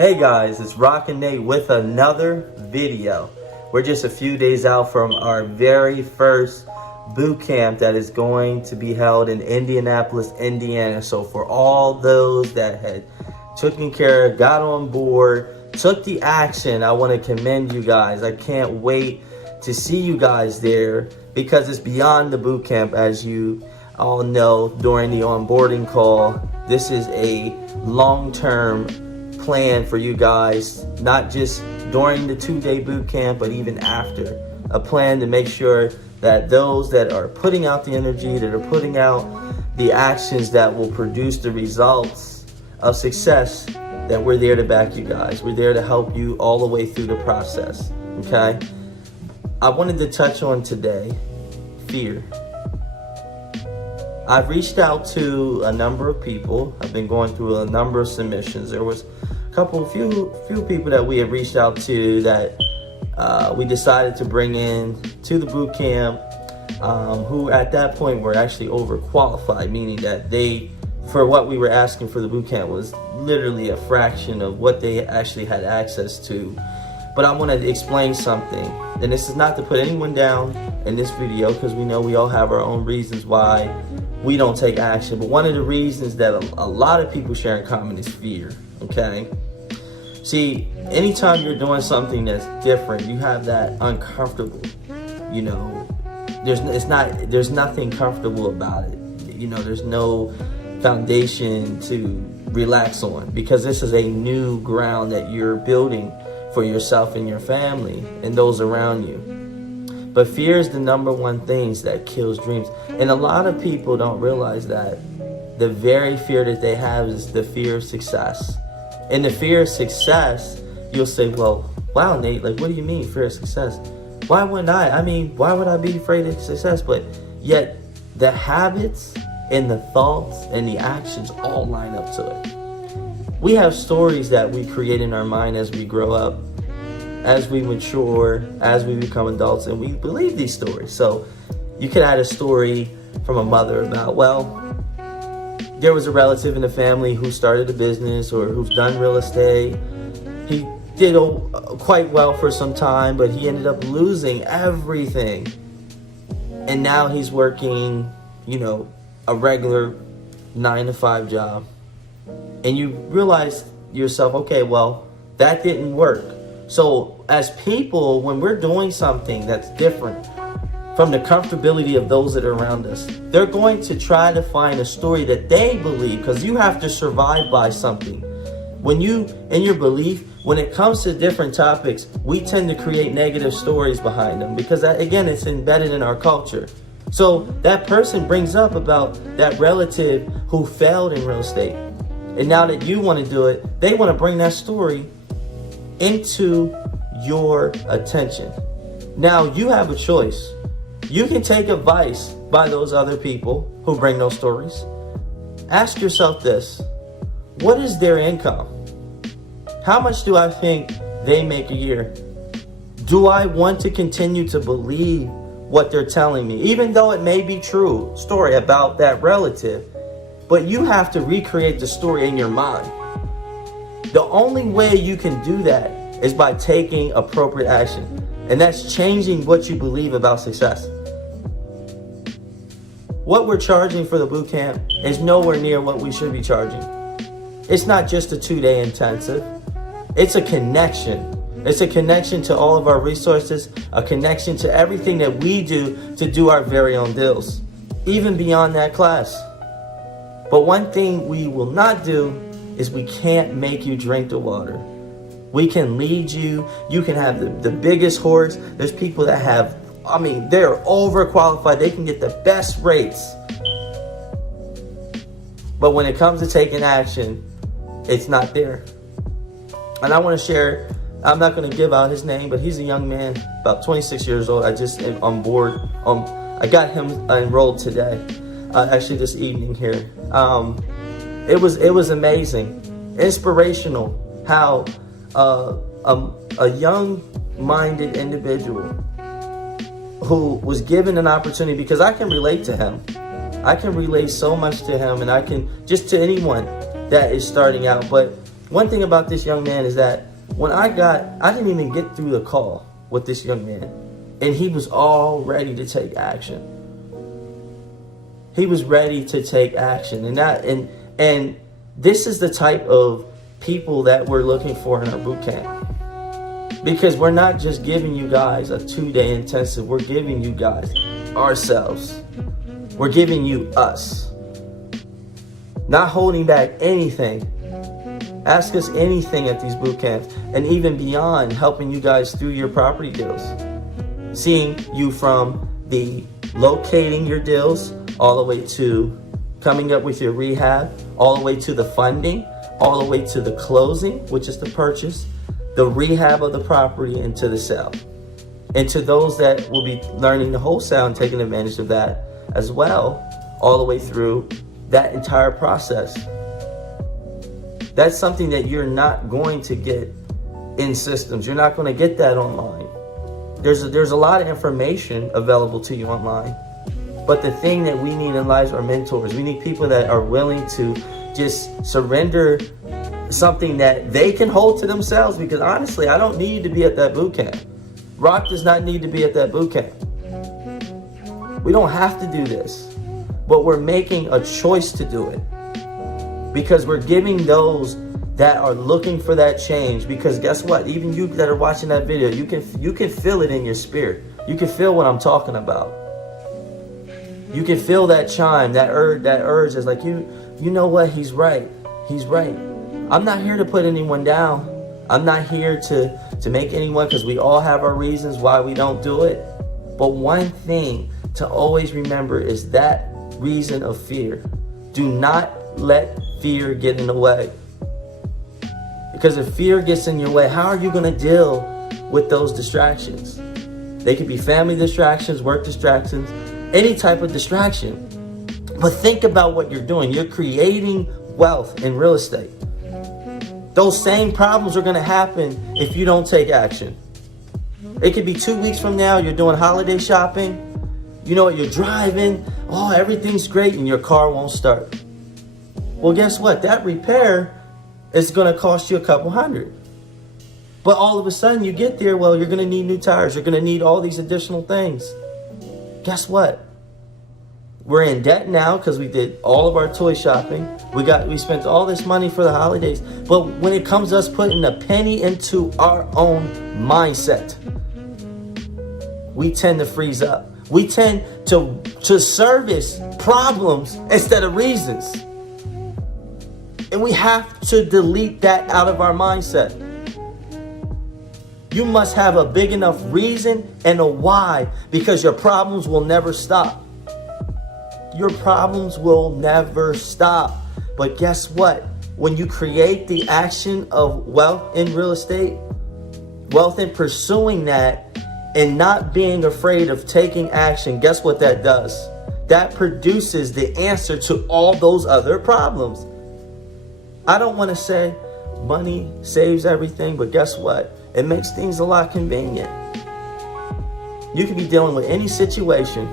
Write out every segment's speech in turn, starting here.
Hey guys, it's Rockin' Nate with another video. We're just a few days out from our very first boot camp that is going to be held in Indianapolis, Indiana. So for all those that had taken care, got on board, took the action, I want to commend you guys. I can't wait to see you guys there because it's beyond the boot camp. As you all know during the onboarding call, this is a long-term plan for you guys, not just during the 2-day boot camp, but even after. A plan to make sure that those that are putting out the energy, that are putting out the actions that will produce the results of success, that we're there to back you guys. We're there to help you all the way through the process, okay? I wanted to touch on today, fear. I've reached out to a number of people. I've been going through a number of submissions. There was a few people that we have reached out to that we decided to bring in to the boot camp, who at that point were actually overqualified, meaning that they, for what we were asking for the boot camp, was literally a fraction of what they actually had access to. But I want to explain something, and this is not to put anyone down in this video, because we know we all have our own reasons why we don't take action. But one of the reasons that a lot of people share in common is fear, okay? See, anytime you're doing something that's different, you have that uncomfortable, you know, there's nothing comfortable about it. You know, there's no foundation to relax on, because this is a new ground that you're building for yourself and your family and those around you. But fear is the number one thing that kills dreams. And a lot of people don't realize that the very fear that they have is the fear of success. And the fear of success, you'll say, well, wow, Nate, like, what do you mean fear of success? Why wouldn't I? I mean, why would I be afraid of success? But yet the habits and the thoughts and the actions all line up to it. We have stories that we create in our mind as we grow up, as we mature, as we become adults, and we believe these stories. So you could add a story from a mother about, well, there was a relative in the family who started a business or who's done real estate. He did quite well for some time, but he ended up losing everything. And now he's working, you know, a regular 9-to-5 job. And you realize yourself, okay, well, that didn't work. So as people, when we're doing something that's different from the comfortability of those that are around us, they're going to try to find a story that they believe, because you have to survive by something. When you, in your belief, when it comes to different topics, we tend to create negative stories behind them, because that, again, it's embedded in our culture. So that person brings up about that relative who failed in real estate. And now that you want to do it, they want to bring that story into your attention. Now you have a choice. You can take advice by those other people who bring those stories. Ask yourself this: what is their income? How much do I think they make a year? Do I want to continue to believe what they're telling me, even though it may be true story about that relative? But you have to recreate the story in your mind. The only way you can do that is by taking appropriate action. And that's changing what you believe about success. What we're charging for the boot camp is nowhere near what we should be charging. It's not just a 2-day intensive. It's a connection. It's a connection to all of our resources, a connection to everything that we do to do our very own deals, even beyond that class. But one thing we will not do is we can't make you drink the water. We can lead you. You can have the biggest horse. There's people that have, I mean, they're overqualified. They can get the best rates. But when it comes to taking action, it's not there. And I want to share, I'm not going to give out his name, but he's a young man, about 26 years old. I just am on board. I got him enrolled today, actually this evening here. It was amazing, inspirational how a young-minded individual who was given an opportunity, because I can relate to him. I can relate so much to him, and I can just to anyone that is starting out. But one thing about this young man is that when I didn't even get through the call with this young man, and he was all ready to take action. He was ready to take action. And this is the type of people that we're looking for in our boot camp. Because we're not just giving you guys a 2-day intensive. We're giving you guys ourselves. We're giving you us. Not holding back anything. Ask us anything at these boot camps. And even beyond, helping you guys through your property deals. Seeing you from the locating your deals, all the way to coming up with your rehab, all the way to the funding, all the way to the closing, which is the purchase, the rehab of the property, and to the sale. And to those that will be learning the wholesale and taking advantage of that as well, all the way through that entire process. That's something that you're not going to get in systems. You're not going to get that online. There's a lot of information available to you online. But the thing that we need in life are mentors. We need people that are willing to just surrender something that they can hold to themselves. Because honestly, I don't need to be at that boot camp. Rock does not need to be at that boot camp. We don't have to do this. But we're making a choice to do it. Because we're giving those that are looking for that change. Because guess what? Even you that are watching that video, you can feel it in your spirit. You can feel what I'm talking about. You can feel that chime, that urge is like, you know what? He's right. He's right. I'm not here to put anyone down. I'm not here to make anyone, because we all have our reasons why we don't do it. But one thing to always remember is that reason of fear. Do not let fear get in the way. Because if fear gets in your way, how are you going to deal with those distractions? They could be family distractions, work distractions, any type of distraction. But think about what you're doing. You're creating wealth in real estate. Those same problems are going to happen if you don't take action. It could be 2 weeks from now, you're doing holiday shopping. You know what, you're driving. Oh, everything's great, and your car won't start. Well, guess what? That repair is going to cost you a couple $100. But all of a sudden you get there, well, you're going to need new tires. You're going to need all these additional things. Guess what? We're in debt now because we did all of our toy shopping. We spent all this money for the holidays. But when it comes to us putting a penny into our own mindset, we tend to freeze up. We tend to service problems instead of reasons. And we have to delete that out of our mindset. You must have a big enough reason and a why, because your problems will never stop. Your problems will never stop. But guess what? When you create the action of wealth in real estate, wealth in pursuing that, and not being afraid of taking action, guess what that does? That produces the answer to all those other problems. I don't want to say money saves everything, but guess what? It makes things a lot convenient. You can be dealing with any situation,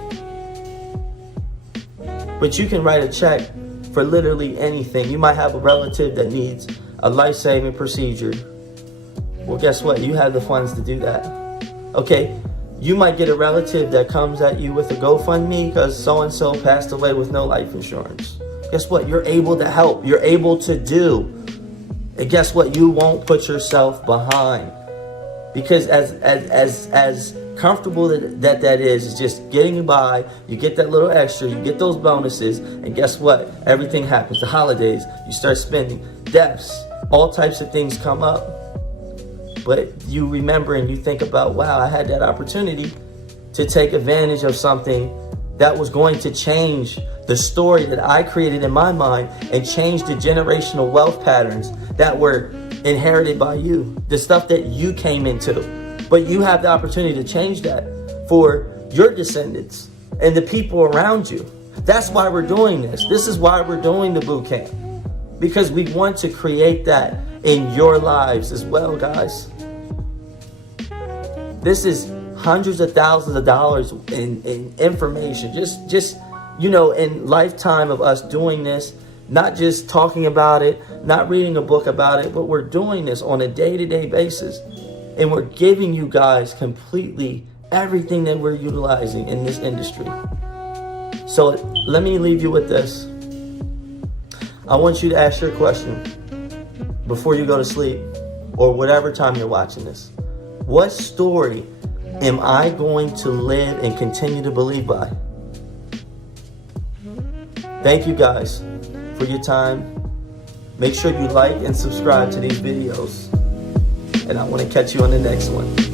but you can write a check for literally anything. You might have a relative that needs a life-saving procedure. Well, guess what? You have the funds to do that. Okay, you might get a relative that comes at you with a GoFundMe because so-and-so passed away with no life insurance. Guess what? You're able to help. You're able to do. And guess what? You won't put yourself behind. Because as comfortable that is just getting by, you get that little extra, you get those bonuses, and guess what? Everything happens. The holidays, you start spending, deaths, all types of things come up. But you remember and you think about, wow, I had that opportunity to take advantage of something that was going to change the story that I created in my mind and change the generational wealth patterns that were inherited by you, the stuff that you came into. But you have the opportunity to change that for your descendants and the people around you. That's why we're doing this. This is why we're doing the boot camp, because we want to create that in your lives as well, guys. This is hundreds of thousands of dollars in information. Just in lifetime of us doing this, Not just talking about it, not reading a book about it, but we're doing this on a day-to-day basis. And we're giving you guys completely everything that we're utilizing in this industry. So let me leave you with this. I want you to ask your question before you go to sleep or whatever time you're watching this. What story am I going to live and continue to believe by? Thank you guys for your time. Make sure you like and subscribe to these videos. And I want to catch you on the next one.